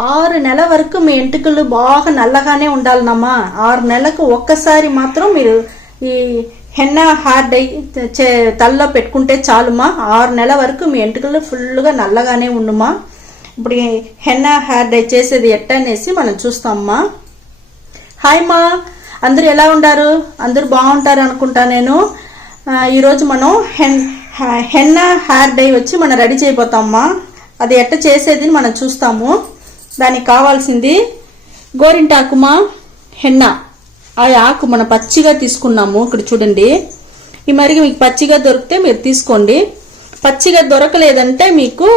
6 నెలల వరకు మీ ఎంటుకలు బాగా నల్లగానే ఉండాలన్నమ్మా. 6 నెలలకు ఒక్కసారి మాత్రం మీరు ఈ హెన్నా హెయిర్ డై తలలో పెట్టుకుంటే చాలుమా. 6 నెలల వరకు మీ ఎంటుకలు ఫుల్గా నల్లగానే ఉండుమా. ఇప్పుడు హెన్నా హెయిర్ డై చేసేది ఎట్టనేసి మనం చూస్తామమ్మా. హాయ్ మా, అందరూ ఎలా ఉంటారు? అందరూ బాగుంటారు అనుకుంటా. నేను ఈరోజు మనం హెన్నా హెయిర్ డై వచ్చి మనం రెడీ చేయబోతామమ్మా. అది ఎట్ట చేసేది మనం చూస్తాము. దానికి కావాల్సింది గోరింటాకుమా, హెన్నా. ఆ ఆకు మనం పచ్చిగా తీసుకున్నాము. ఇక్కడ చూడండి, ఈ మరిగి మీకు పచ్చిగా దొరికితే మీరు తీసుకోండి. పచ్చిగా దొరకలేదంటే మీకు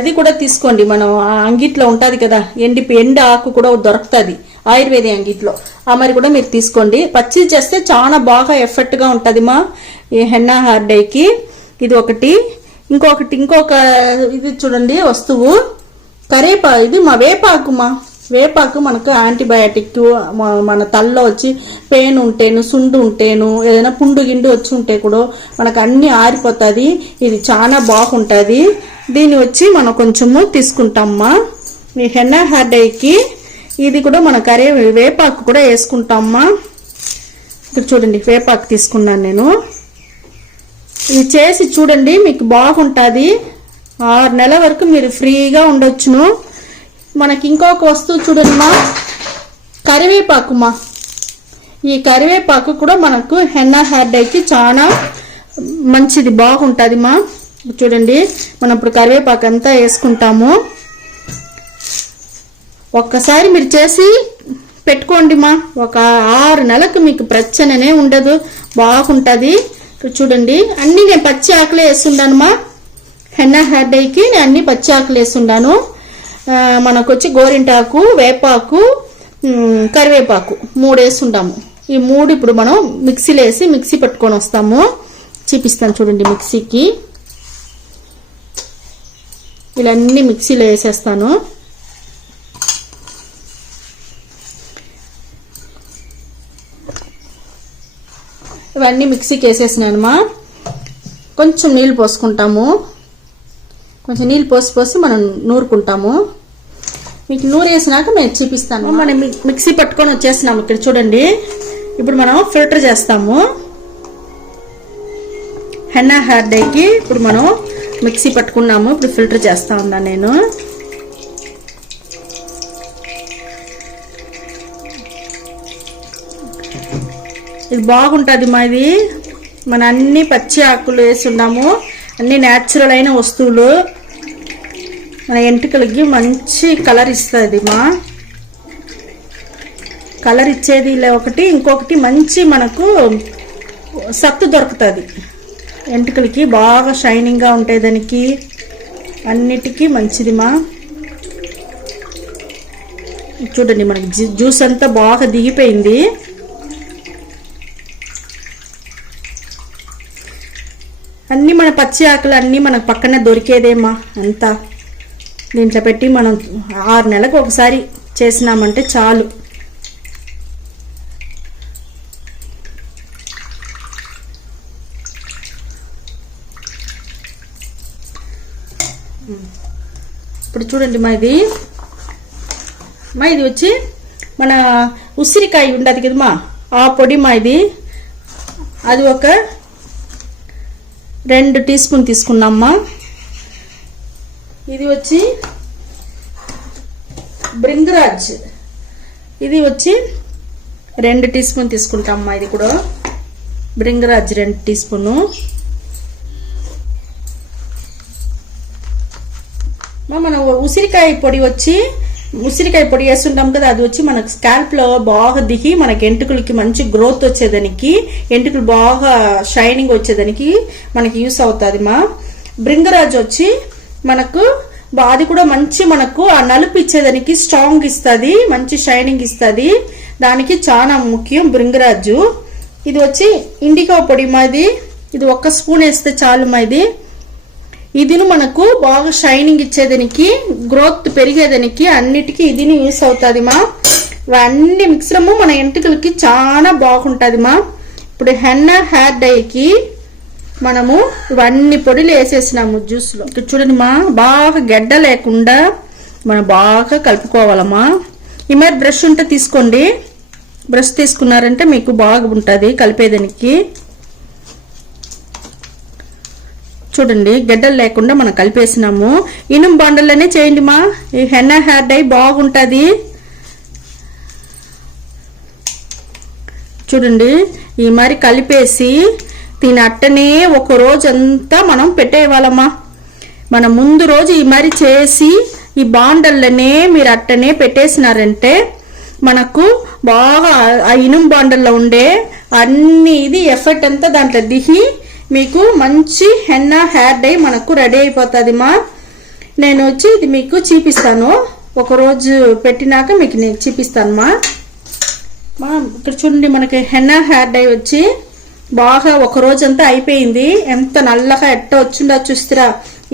ఇది కూడా తీసుకోండి. మనం అంగిట్లో ఉంటుంది కదా, ఎండు ఆకు కూడా దొరుకుతుంది ఆయుర్వేద అంగిట్లో. ఆ మరి కూడా మీరు తీసుకోండి. పచ్చి చేస్తే చాలా బాగా ఎఫెక్ట్గా ఉంటుంది మా ఈ హెన్నా హెయిర్ డైకి. ఇది ఒకటి. ఇంకొక ఇది చూడండి వస్తువు, ఇది మా వేపాకు మనకు యాంటీబయాటిక్. మన తలలో వచ్చి పెయిన్ ఉంటేను, సుండు ఉంటేను, ఏదైనా పుండు గిండు వచ్చి ఉంటే కూడా మనకు అన్ని ఆరిపోతుంది. ఇది చాలా బాగుంటుంది. దీన్ని వచ్చి మనం కొంచెము తీసుకుంటామమ్మా. ఈ హెన్నా హెయిర్ డైకి ఇది కూడా మన వేపాకు కూడా వేసుకుంటామమ్మా. ఇక్కడ చూడండి, వేపాకు తీసుకున్నాను నేను. ఇది చేసి చూడండి, మీకు బాగుంటుంది. 6 నెలల వరకు మీరు ఫ్రీగా ఉండొచ్చును. మనకి ఇంకొక వస్తువు చూడండిమా, కరివేపాకుమా. ఈ కరివేపాకు కూడా మనకు హెన్నా హెయిర్ డైకి చాలా మంచిది, బాగుంటుంది మా. చూడండి, మనం ఇప్పుడు కరివేపాకు అంతా వేసుకుంటాము. ఒక్కసారి మీరు చేసి పెట్టుకోండి మా. ఒక 6 నెలలకు మీకు ప్రచ్చననే ఉండదు, బాగుంటుంది. చూడండి, అన్నీ నేను పచ్చి ఆకులే వేస్తున్నాను మా. హెన్నా హెయిర్ డైకి నేను అన్ని పచ్చి ఆకులు వేస్తున్నాను. మనకు వచ్చి గోరింటాకు, వేపాకు, కరివేపాకు 3 వేస్తుంటాము. ఈ 3 ఇప్పుడు మనం మిక్సీలో వేసి మిక్సీ పట్టుకొని వస్తాము. చూపిస్తాను చూడండి. మిక్సీకి ఇలా అన్ని మిక్సీలో వేసేస్తాను. ఇవన్నీ మిక్సీకి వేసేసినానమ్మా. కొంచెం నీళ్ళు పోసుకుంటాము. కొంచెం నీళ్ళు పోసి మనం నూరుకుంటాము. మీకు నూరు వేసినాక నేను చూపిస్తాను. మనం మిక్సీ పట్టుకొని వచ్చేసినాము. ఇక్కడ చూడండి, ఇప్పుడు మనం ఫిల్టర్ చేస్తాము. హెన్నా హెయిర్ డైకి ఇప్పుడు మనం మిక్సీ పట్టుకున్నాము. ఇప్పుడు ఫిల్టర్ చేస్తా ఉన్నాను నేను. ఇది బాగుంటుంది మా. ఇది మన అన్ని పచ్చి ఆకులు వేసి ఉన్నాము, అన్ని న్యాచురల్ అయిన వస్తువులు. మన ఎంటుకలకి మంచి కలర్ ఇస్తుంది మా. కలర్ ఇచ్చేది ఇలా ఒకటి, ఇంకొకటి మంచి మనకు సత్తు దొరుకుతుంది. ఎంటుకలకి బాగా షైనింగ్గా ఉంటాయి, దానికి అన్నిటికీ మంచిది మా. చూడండి, మనకి జ్యూస్ అంతా బాగా దిగిపోయింది. అన్నీ మన పచ్చి ఆకులు అన్నీ మనకు పక్కనే దొరికేదేమా అంతా. దీంట్లో పెట్టి మనం 6 నెలలకు ఒకసారి చేసినామంటే చాలు. ఇప్పుడు చూడండి మా, ఇది వచ్చి మన ఉసిరికాయ ఉండదు కదమ్మా, ఆ పొడి మా. అది ఒక 2 టీ స్పూన్ తీసుకున్నామ్మా. ఇది వచ్చి బ్రింగరాజ్, ఇది వచ్చి 2 టీ స్పూన్ తీసుకుంటామ్మా. ఇది కూడా బ్రింగరాజ్ 2 టీ స్పూను. మనం ఉసిరికాయ పొడి వేస్తుంటాం కదా, అది వచ్చి మనకు స్కాల్ప్లో బాగా దిగి మనకి ఎంటుకలకి మంచి గ్రోత్ వచ్చేదానికి, ఎంటుకలు బాగా షైనింగ్ వచ్చేదానికి మనకి యూస్ అవుతుంది మా. బ్రింగరాజ్ వచ్చి మనకు అది కూడా మంచి మనకు ఆ నలుపు ఇచ్చేదానికి స్ట్రాంగ్ ఇస్తుంది, మంచి షైనింగ్ ఇస్తుంది. దానికి చాలా ముఖ్యం బ్రింగరాజు. ఇది వచ్చి ఇండిగో పొడి మా. ఇది 1 స్పూన్ వేస్తే చాలు మా. ఇదిను మనకు బాగా షైనింగ్ ఇచ్చేదానికి, గ్రోత్ పెరిగేదానికి అన్నిటికీ ఇదిని యూస్ అవుతుంది మా. ఇవన్నీ మిక్సరము మన ఎంటుకలకి చాలా బాగుంటుంది మా. ఇప్పుడు హెన్నా హెయిర్ డైకి మనము ఇవన్నీ పొడిలు వేసేసినాము జ్యూస్లో. ఇక్కడ చూడండి మా, బాగా గడ్డ లేకుండా మనం బాగా కలుపుకోవాలమ్మా. ఈ మరి బ్రష్ ఉంటే తీసుకోండి, బ్రష్ తీసుకున్నారంటే మీకు బాగా ఉంటుంది కలిపేదానికి. చూడండి గడ్డలు లేకుండా మనం కలిపేసినాము. ఇనుము బాండల్లోనే చేయండి మా, ఈ హెన్నా హెయిర్ డై బాగుంటుంది. చూడండి ఈ మరి కలిపేసి దీని అట్టనే ఒక రోజంతా మనం పెట్టేవాళ్ళమ్మా. మనం ముందు రోజు ఈ మరి చేసి ఈ బాండల్లోనే మీరు అట్టనే పెట్టేసినారంటే మనకు బాగా ఆ ఇనుము బాండల్లో ఉండే అన్ని ఇది ఎఫెక్ట్ అంతా దాంట్లో దిగి మీకు మంచి హెన్నా హెయిర్ డై మనకు రెడీ అయిపోతుంది మా. నేను వచ్చి ఇది మీకు చూపిస్తాను, ఒకరోజు పెట్టినాక మీకు నేను చూపిస్తాను మా. ఇక్కడ చూడండి మనకి హెన్నా హెయిర్ డై వచ్చి బాగా ఒక రోజంతా అయిపోయింది. ఎంత నల్లగా ఎట్ట వచ్చిందో చూస్తారా,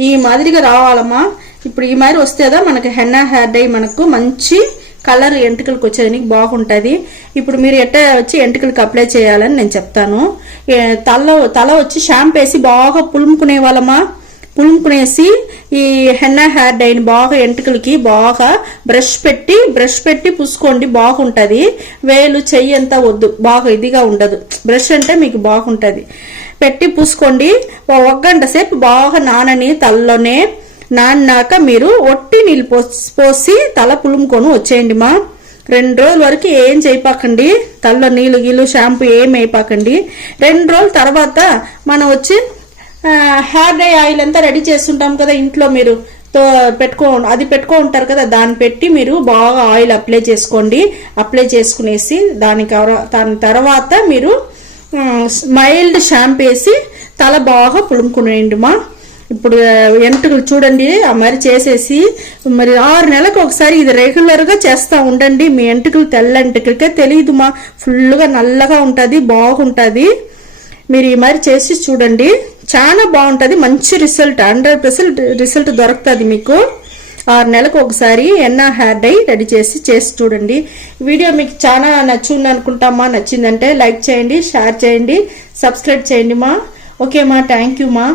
ఈ మాదిరిగా రావాలమ్మా. ఇప్పుడు ఈ మాదిరి వస్తేదా మనకి హెన్నా హెయిర్ డై మనకు మంచి కలర్ ఎంటుకలకు వచ్చేదానికి బాగుంటుంది. ఇప్పుడు మీరు ఎట్ట వచ్చి ఎంటుకలకు అప్లై చేయాలని నేను చెప్తాను. తల వచ్చి షాంపూ వేసి బాగా పులుముకునే వాళ్ళమా. పులుముకునేసి ఈ హెన్నా హెయిర్ డైని బాగా ఎంటుకలకి బాగా బ్రష్ పెట్టి పూసుకోండి, బాగుంటుంది. వేలు చెయ్యి అంతా వద్దు, బాగా ఇదిగా ఉండదు. బ్రష్ అంటే మీకు బాగుంటుంది. పెట్టి పూసుకోండి. 1 గంట సేపు బాగా నానని తలలోనే నాన్నాక మీరు ఒట్టి నీళ్ళు పోసి తల పులుముకొని వచ్చేయండి మా. 2 రోజుల వరకు ఏం చేయపాకండి, తలలో నీళ్ళు గీళ్ళు షాంపూ ఏం వేయపాకండి. 2 రోజుల తర్వాత మనం వచ్చి హెయిర్ డై ఆయిల్ అంతా రెడీ చేస్తుంటాం కదా ఇంట్లో, మీరు పెట్టుకో ఉంటారు కదా, దాన్ని పెట్టి మీరు బాగా ఆయిల్ అప్లై చేసుకోండి. అప్లై చేసుకునేసి దాని తర్వాత మీరు మైల్డ్ షాంపూ వేసి తల బాగా పులుముకునేయండి మా. ఇప్పుడు ఎంటుకలు చూడండి ఆ మరి చేసేసి మరి 6 నెలలకు ఒకసారి ఇది రెగ్యులర్గా చేస్తూ ఉండండి. మీ ఎంటుకలు తెల్ల ఎంటుకలకే తెలియదు మా, ఫుల్గా నల్లగా ఉంటుంది, బాగుంటుంది. మీరు ఈ మరి చేసి చూడండి, చాలా బాగుంటుంది. మంచి రిజల్ట్, 100% రిజల్ట్ దొరుకుతుంది మీకు. 6 నెలలకు ఒకసారి హెన్నా హెయిర్ డై రెడీ చేసి చూడండి. వీడియో మీకు చాలా నచ్చింది అనుకుంటామా. నచ్చిందంటే లైక్ చేయండి, షేర్ చేయండి, సబ్స్క్రైబ్ చేయండి మా. ఓకే మా, థ్యాంక్ యూ మా.